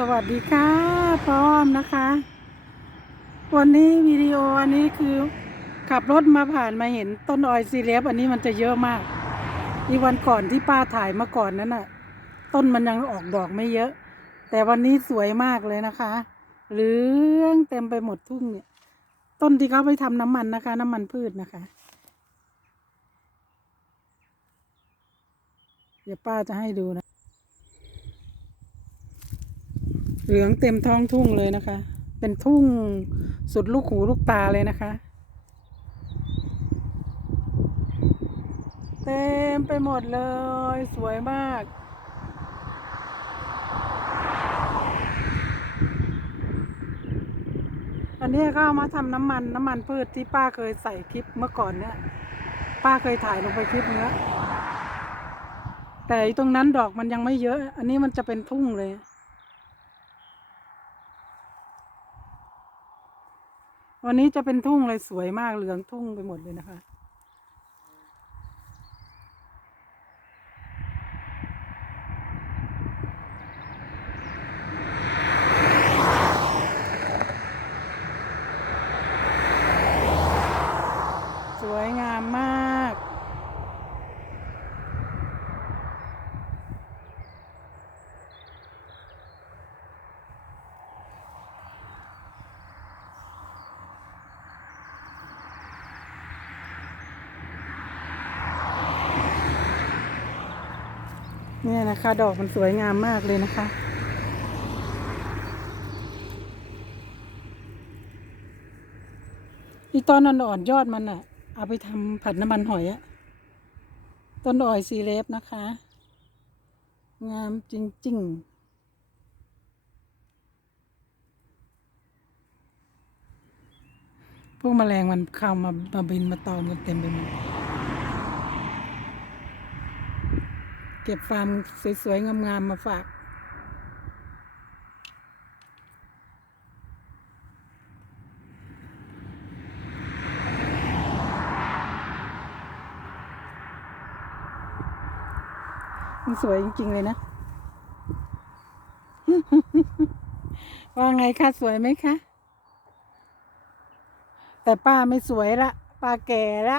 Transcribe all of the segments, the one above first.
สวัสดีค่ะพร้อมนะคะ วันนี้วิดีโออันนี้คือขับรถมาผ่านมาเห็นต้นออยซีเลฟอันนี้มันจะเยอะมาก อีวันก่อนที่ป้าถ่ายมาก่อนนั้นน่ะ ต้นมันยังออกดอกไม่เยอะ แต่วันนี้สวยมากเลยนะคะเหลืองเต็มไปหมดทุ่งเนี่ย ต้นที่เขาไปทำน้ำมันนะคะ น้ำมันพืชนะคะ เดี๋ยวป้าจะให้ดูนะ เหลืองเต็มท้องทุ่งเลยนะคะ เป็นทุ่งสุดลูกหูลูกตาเลยนะคะ เต็มไปหมดเลย สวยมาก อันนี้ก็เอามาทำน้ำมันน้ำมันพืชที่ป้าเคยใส่คลิปเมื่อก่อนเนี่ย ป้าเคยถ่ายลงไปคลิปเนี้ยแต่ตรงนั้นดอกมันยังไม่เยอะ อันนี้มันจะเป็นทุ่งเลย วันนี้จะเป็นทุ่งเลยสวยมากเหลืองทุ่งไปหมดเลยนะคะ สวยงามมาก เนี่ยนะคะ ดอกมันสวยงามมากเลยนะคะ อีตอนอ่อนๆยอดมันอะเอาไปทำผัดน้ำมันหอยอะต้นอ่อยซีเลฟนะคะ งามจริง ๆพวกแมลงมันเข้ามามาบินมาตอมกันเต็มไปหมด เก็บฟาร์มสวยๆ งามๆ มาฝาก มันสวยจริง ๆ เลยนะ ว่าไงคะ สวยไหมคะ แต่ป้าไม่สวยละ ป้าแก่ละ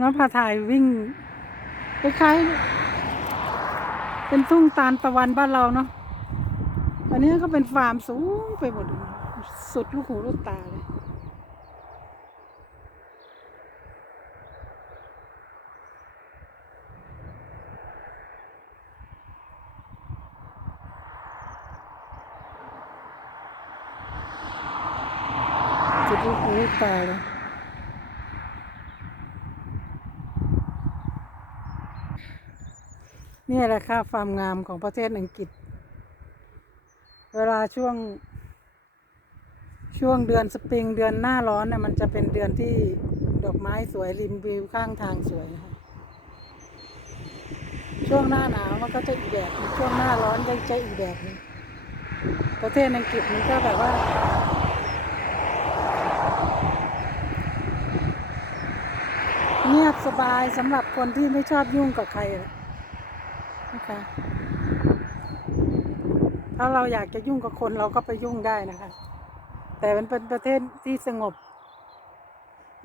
น้องพาถ่ายวิ่งคล้ายๆเป็นทุ่งตาลตะวันบ้านเราเนาะอันนี้ก็เป็นฟาร์มสูงไปหมดสุดลูกหูลูกตาเลยสุดลูกหูลูกตาเลย นี่แหละค่ะความงามของประเทศอังกฤษ เวลาช่วง ช่วงเดือนสปริงเดือนหน้าร้อนเนี่ยมันจะเป็นเดือนที่ดอกไม้สวยริมวิวข้างทางสวยค่ะช่วงหน้าหนาวมันก็จะอีกแบบช่วงหน้าร้อนก็จะอีกแบบนึงประเทศอังกฤษมันก็แบบว่า เงียบสบายสำหรับคนที่ไม่ชอบยุ่งกับใครนะ นะคะ ถ้าเราอยากจะยุ่งกับคนเราก็ไปยุ่งได้นะคะ แต่มันเป็นประเทศที่สงบ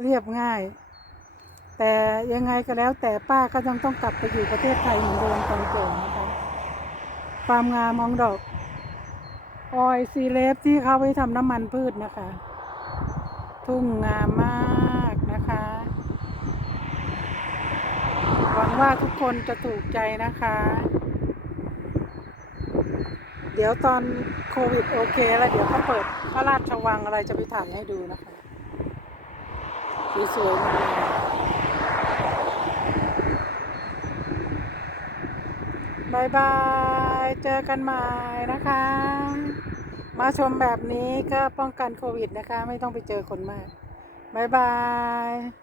เรียบง่าย แต่ยังไงก็แล้ว แต่ป้าก็ยังต้องกลับไปอยู่ประเทศไทยเหมือนเดิมตอนโจงนะคะ ความงามของดอกออยซีเลฟที่เขาไปทำน้ำมันพืชนะคะ ทุ่งงามมากนะคะ หวังว่าทุกคนจะถูกใจนะคะ เดี๋ยวตอนโควิดโอเค แล้วเดี๋ยวเขาเปิดพระราชวังอะไรจะไปถ่ายให้ดูนะคะสวยๆมากบายบาย เจอกันใหม่นะคะ มาชมแบบนี้ก็ป้องกันโควิดนะคะ ไม่ต้องไปเจอคนมากบายบาย